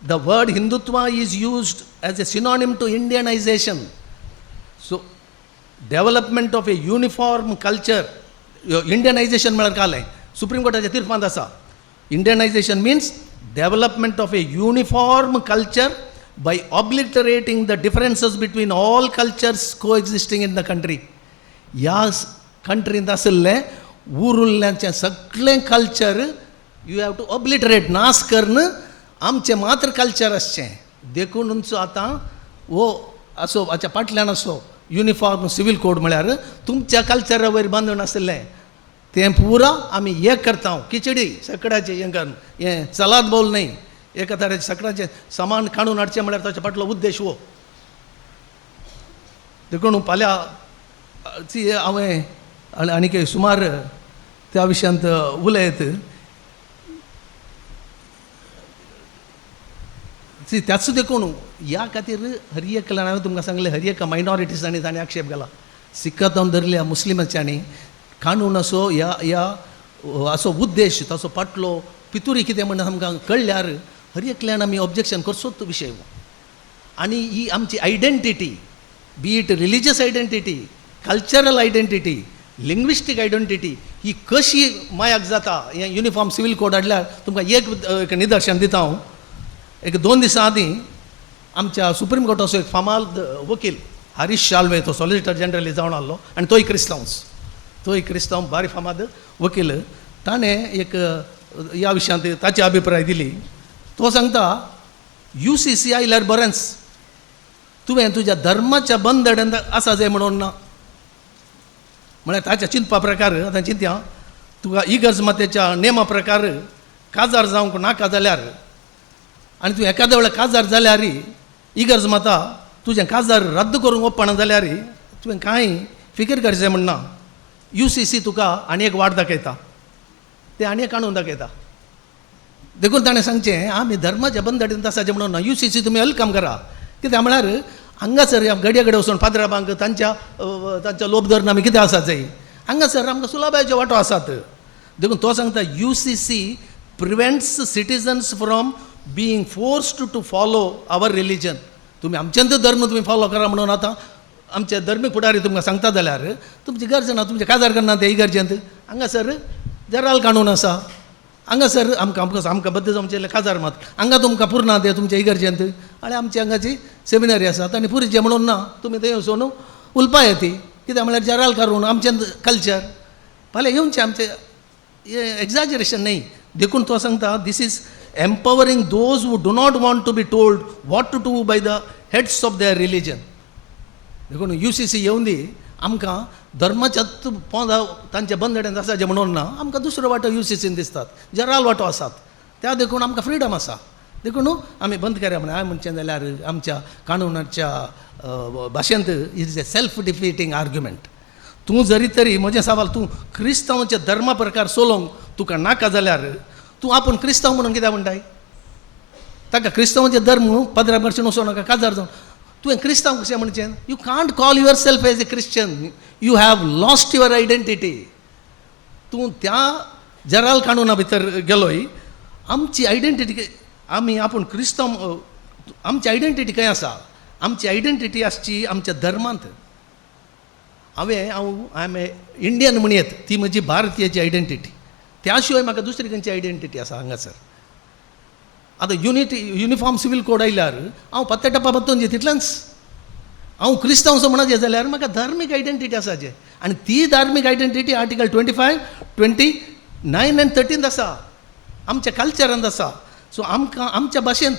the word Hindutva is used as a synonym to Indianisation. So development of a uniform culture. Indianisation म्हळ्यार घालें सुप्रीम कोर्टाच्या तीर्पांत आसा. Indianisation means development of a uniform culture by obliterating the differences between all cultures coexisting in the country. ह्या कंट्रींत आसलें उरिल्ल्याचें सगळें culture you have to obliterate, नाश करून आमचें मात्र कल्चर आसचें. देखूनच आतां वो असो हाच्या फाटल्यान असो युनिफॉर्म सिवील कोड म्हळ्यार तुमच्या कल्चरा वयर बांदून आसलें तें पुरा आमी एक करता. खिचडी सकाळचें हें करून हें सलाद बोल न्ही, एका तरेचें सकाळचें सामान काडून हाडचें म्हळ्यार ताचे फाटलो उद्देश हो. देखून फाल्यां हांवें आनीक सुमार त्या विशयांत उलयत. त्याच देखून ह्या खातीर हर एक हांवें तुमकां सांगलें हर एक मायनॉरिटीजांनी ताणें आक्षेप घाला. सिखांत धरल्या, मुस्लिमांच्यांनी कानून असो ह्या असो उद्देश ताचो फाटलो पितुरी कितें म्हणून आमकां कळल्यार हर एकल्यान आमी ऑब्जेक्शन करचोच विशय. आनी ही आमची identity, be it religious identity, cultural identity, linguistic identity, ही कशी मायाक जाता. हें युनिफॉर्म सिवील कोड हाडल्यार तुमकां एक निदर्शन दिता हांव. एक 2 दिसां आदीं आमच्या सुप्रीम कोर्टाचो एक फामाद वकील हरीश शाल्वे, तो सॉलिसिटर जनरल जावन आसलो आनी तोय क्रिस्तांव बारी फामाद वकील. ताणें एक ह्या विशयांत ताची अभिप्राय दिली. तो सांगता UCC आयल्यार बरेंच, तुवें तुज्या धर्माच्या बंदड्यांत आसा जाय म्हणून ना. म्हळ्यार ताच्या चिंतपा प्रकार आतां चिंत्या तुका इगर्ज मातेच्या नेमा प्रकार काजार जावंक नाका जाल्यार आनी तूं एकाद्या वेळा काजार जाल्यार इगर्ज माता तुजें काजार रद्द करूंक ओप्पना जाल्यार तुवें कांय फिकीर करचें म्हणना. UCC तुका आनी एक वाट दाखयता, ते आनी एक काणून दाखयता. देखून ताणें सांगचें आमी धर्माच्या बंदडींत आसाचें म्हणून ना. UCC तुमी वेलकम करा. कित्याक म्हळ्यार हांगासर घडये घडये वचून फादराबांक तांच्या लोभ धरून आमी कितें आसात जाय. हांगासर आमकां सुलाबाचे वांटो आसात. देखून तो सांगता UCC prevents citizens from being forced to follow our religion. तुमी आमचेंच धर्म तुमी फॉलो करा म्हणून आतां आमचे धर्मीक फुडारी तुमकां सांगता जाल्यार तुमची गरज ना. तुमचे काजार करना ते इगर्जेंत. हांगासर जराल काणून आसा. हांगासर आमकां बद्दजमचे काजार मात हांगा तुमकां पुरना ते तुमच्या इगर्जेंत. आनी आमची हांगाची सेमिनरी आसात आनी पुरीचे म्हणून ना. तुमी थंय वचून उलपा येती. कित्याक म्हळ्यार जराल काडून आमचें कल्चर फाल्यां येवचें आमचें एक्झॅजरेशन न्ही. देखून तो सांगता दिस is empowering those who do not want to be told what to do by the heads of their religion. देखून UCC येवन दी आमकां धर्माच्याच पोंदा तांच्या बंदड्यांत आसाचें म्हणून ना. आमकां दुसरो वांटो UCCन दिसतात, जराल वांटो आसात. त्या देखून आमकां फ्रिडम आसा. देखून आमी बंद करया म्हणून हांवें म्हणचें जाल्यार आमच्या काणूनाच्या भाशेंत इज ए सेल्फ डिफिटींग आर्ग्युमेंट. तूं जरी तरी म्हजें सवाल तूं क्रिस्तांवाच्या धर्मा प्रकार सोलोवंक तुका नाका जाल्यार तूं आपूण क्रिस्तांव म्हणून कित्याक म्हणटाय. ताका क्रिस्तांवाचे धर्म पदरा भरचें वचों नाका, काजार जावन तुवें क्रिस्तांव कशें म्हणचें. You can't call your self as a Christian. You have lost your identity. तूं त्या जराल काणूना भितर गेलोय. आमची आयडेंटिटी आमी आपूण क्रिस्तांव, आमची आयडेंटिटी खंय आसा. आमची आयडेंटिटी आसची आमच्या धर्मांत. हांव एम ए इंडियन म्हण येत, ती म्हजी भारतीयाची आयडेंटिटी. त्या शिवाय म्हाका दुसरी खंयची आयडेंटिटी आसा हांगासर. आतां युनिफॉर्म सिवील कोड आयल्यार हांव पत्ते टप्पा बत्तून तितलेंच. हांव क्रिस्तांव सो म्हणत जाल्यार म्हाका धार्मीक आयडेंटिटी आसाचे आनी ती धार्मीक आयडेंटिटी आर्टिकल 25, 29 आनी 13 आसा, आमच्या कल्चरांत आसा. सो आमकां आमच्या भाशेंत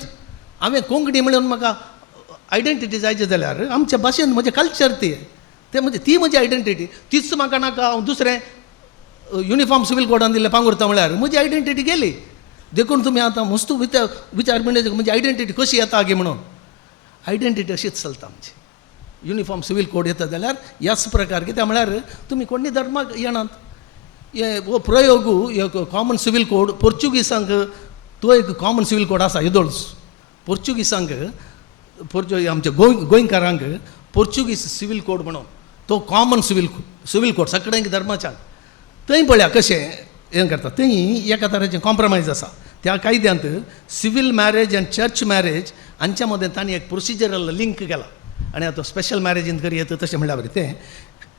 हांवें कोंकणी म्हणून म्हाका आयडेंटिटी जायचे जाल्यार आमच्या भाशेंत म्हजें कल्चर ते म्हणजे ती म्हजी आयडेंटिटी. तीच म्हाका नाका हांव दुसरें युनिफॉर्म सिवील कोडान दिल्लें पांगुरता म्हळ्यार म्हजी आयडेंटिटी गेली. देखून तुमी आतां मस्तू विचार म्हणजे म्हजी आयडेंटिटी कशी येता गे म्हणून. आयडेंटिटी अशीच चलता आमची. युनिफॉर्म सिवील कोड येता जाल्यार ह्याच प्रकार कित्याक म्हळ्यार तुमी कोणी धर्माक येणात. हे प्रयोग कॉमन सिवील कोड पोर्चुगीसांक तो एक कॉमन सिवील कोड आसा येदोळस. पोर्चुगीसांक आमच्या गोंयकारांक पोर्चुगीज सिवील कोड म्हणून तो कॉमन सिवील कोड सगळ्यांक धर्माच्यान. थंय पळया कशें हें करता. थंय एका तराचें कॉम्प्रमायज आसा. त्या कायद्यांत सिवील मॅरेज आनी चर्च मॅरेज हांच्या मदें तांणी एक प्रोसिजरल लिंक केला. आनी आतां स्पेशल मॅरेजीन करी येता तशें म्हणल्यार बरें तें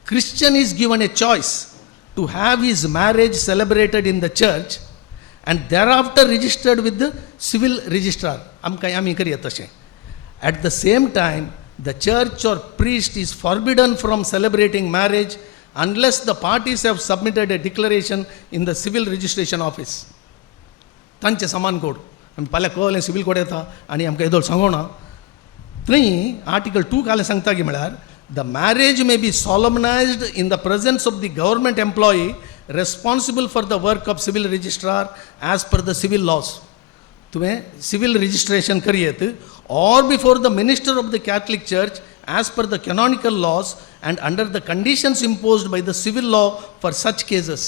Christian is given a choice to have his marriage celebrated in the church and thereafter registered with the civil registrar. आमी करिया तशें. At the same time, the church or priest is forbidden from celebrating marriage unless the parties have submitted a declaration in the civil registration office. तांचे समान code आमी फाल्यां कळलें civil code येता आनी आमकां येदोळ सांगोना. थंय आर्टिकल 2 कालें सांगता की म्हळ्यार the marriage may be solemnized in the presence of the government employee responsible for the work of civil registrar as per the civil laws. तुवें सिवील रजिस्ट्रेशन करियेत or before the minister of the Catholic Church as per the canonical laws and under the conditions imposed by the civil law for such cases.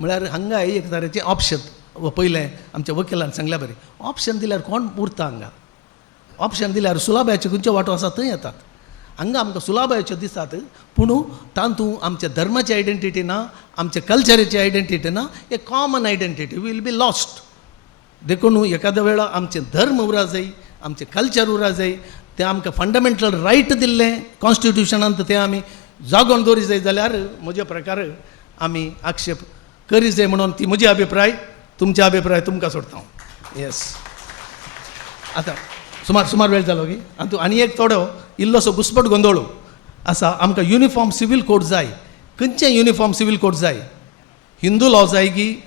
म्हळ्यार हांगा एक तरेचें option पयलें आमच्या वकिलान सांगल्या बरें ऑप्शन दिल्यार कोण उरता हांगा. ऑप्शन दिल्यार सुलाबाचे खंयचे वांटो आसा थंय येतात. हांगा आमकां सुलाबाच्यो दिसतात पूण तातूंत आमच्या धर्माची आयडेंटिटी ना, आमच्या कल्चराची आयडेंटिटी ना. एक common identity will be lost. देखून एखाद्या वेळा आमचें धर्म उरा जाय, आमचें कल्चर उरा जाय. तें आमकां फंडमेंटल रायट दिल्लें कॉन्स्टिट्युशनांत तें आमी जागोवन दवरी जाय जाल्यार म्हज्या प्रकार आमी आक्षेप करी जाय म्हणून ती म्हजी अभिप्राय. तुमचे अभिप्राय तुमकां सोडता. येस आतां सुमार वेळ जालो की आनी एक थोडो इल्लोसो घुसपट गोंदळ आसा. आमकां युनिफॉर्म सिवील कोड जाय. खंयचें युनिफॉर्म सिवील कोड जाय? हिंदू लॉ जाय की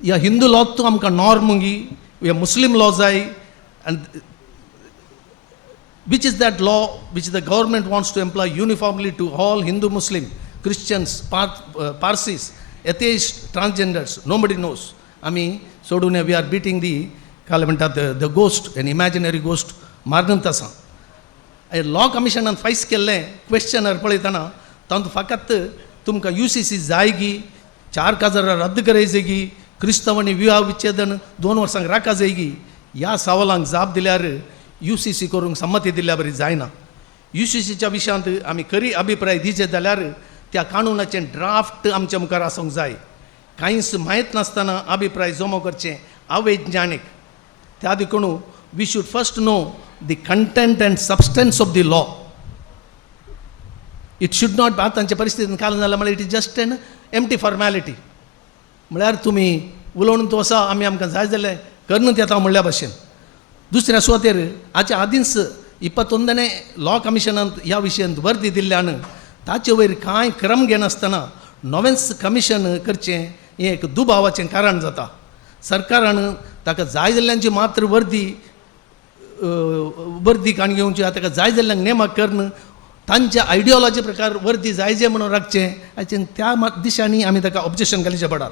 या हिंदू लॉत आमकां नॉर्म गी या मुस्लीम लॉ जाय? आनी which is that law which the government wants to employ uniformly to all Hindu, Muslim, Christians, Parsis, atheists, transgenders? Nobody knows. आमी सोडून we are beating the काल म्हणटात द गोस्ट एन इमॅजिनरी गोस्ट मारनंत आसा. Law कमिशनान फायस केल्लें questionnaire पळयतना तातूंत फकत तुमकां UCC जाय गी, 4 काजारां रद्द करायचे गी, क्रिस्तांवांनी विवाह विच्छेदन 2 वर्सांक राखा जाय गी, ह्या सवालांक जाप दिल्यार UCC करूंक संमती दिल्या बरी जायना. UCCच्या विशयांत आमी खरी अभिप्राय दिचे जाल्यार त्या कानुनाचें ड्राफ्ट आमच्या मुखार आसूंक जाय. कांयच माहीत नासतना अभिप्राय जमो करचें अवैज्ञानीक. त्या देखून we should first know the content and substance of the law. It should not आतांच्या परिस्थितीन काल जाल्यार म्हळ्यार it is just an empty formality. म्हळ्यार तुमी उलोवन तो आसा आमी आमकां जाय जाल्यार करनूच येता म्हणल्या भशेन. दुसऱ्या सुवातेर हाच्या आदींच 21 लॉ कमिशनांत ह्या विशयांत वर्दी दिल्ल्यान ताचे वयर कांय क्रम घेनासतना नवेंच कमिशन करचें हें एक दुबावाचें कारण जाता. सरकारान ताका जाय जाल्ल्यांची मात्र वर्दी काण घेवची, ताका जाय जाल्ल्यांक नेमक करन तांच्या आयडियोलॉजी प्रकार वर्दी जाय जे म्हणून राखचें हाचें त्या दिशांनी आमी ताका ऑब्जेक्शन घालचें पडात.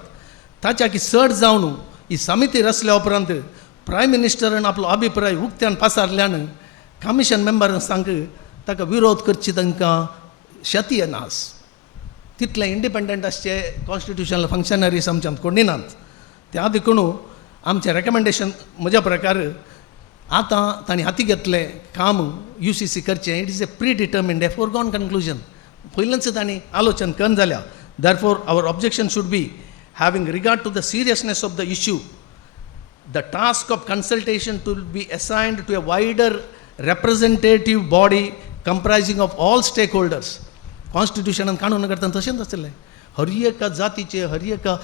ताच्या की चड जावन ही समिती रचल्या उपरांत प्रायम मिनिस्टरान आपलो अभिप्राय उक्त्यान पासारल्यान कमिशन मेंबरांक ताका विरोध करची तांकां शती येनास. तितलें इंडिपेंडंट आसचे कॉन्स्टिट्युशनल फंक्शनरीज आमच्यात कोणी नात. त्या देखून आमचें रेकमेंडेशन म्हज्या प्रकार आतां तांणी हाती घेतलें काम UCC करचें. It is a predetermined a foregone conclusion. पयलींच तांणी आलोचन करून जाल्या. Therefore our objection should be having regard to the seriousness of the issue the task of consultation to be assigned to a wider representative body comprising of all stakeholders. कॉन्स्टिट्युशनान कानून करतना तशेंच आसलें. हर एका जातीचे हर एका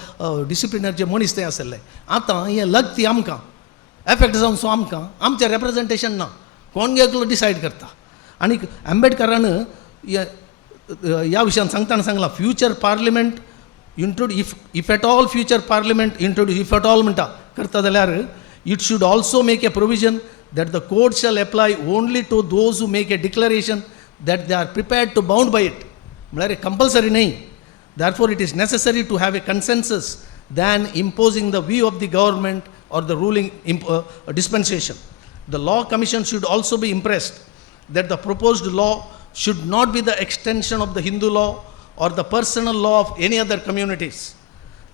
डिसिप्लिनरचे मनीस थंय आसले. आतां हें लगती आमकां एफेक्ट जावन सो आमकां आमचें रेप्रेजेंटेशन ना. कोण एकलो डिसायड करता. आणि आंबेडकरानं या विशयान सांगताना सांगला future parliament introduce if at all future parliament introduce if at all म्हणटा करता जाल्यार it should also make a provision that the court shall apply only to those who make a declaration that they are prepared to bound by it. म्हळ्यार compulsory nahi. Therefore it is necessary to have a consensus than imposing the view of the government or the ruling dispensation. The law commission should also be impressed that the proposed law should not be the extension of the Hindu law or the personal law of any other communities.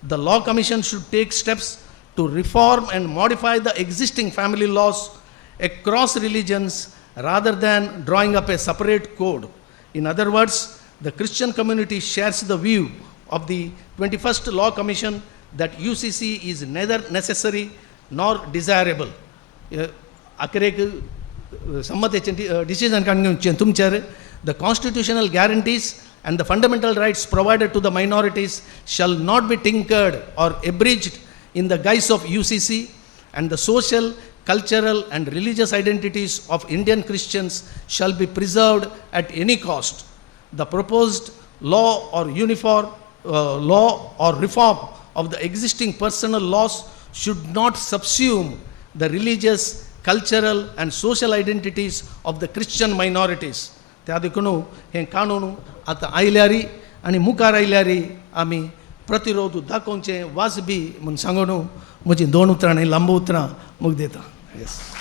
The law commission should take steps to reform and modify the existing family laws across religions rather than drawing up a separate code. In other words, the Christian community shares the view of the 21st Law Commission that UCC is neither necessary nor desirable. Akhirek sammate decision kan tumchar the constitutional guarantees and the fundamental rights provided to the minorities shall not be tinkered or abridged in the guise of UCC, and the social, cultural and religious identities of Indian Christians shall be preserved at any cost. The proposed law or uniform law or reform of the existing personal laws should not subsume the religious, cultural and social identities of the Christian minorities. त्या देखून हे कानून आतां आयल्यारी आनी मुखार आयल्यारी आमी प्रतिरोध दाखोवचें वाजबी म्हूण सांगून म्हजीं 2 उतरां आनी लांब उतरां मुख दिता. Yes.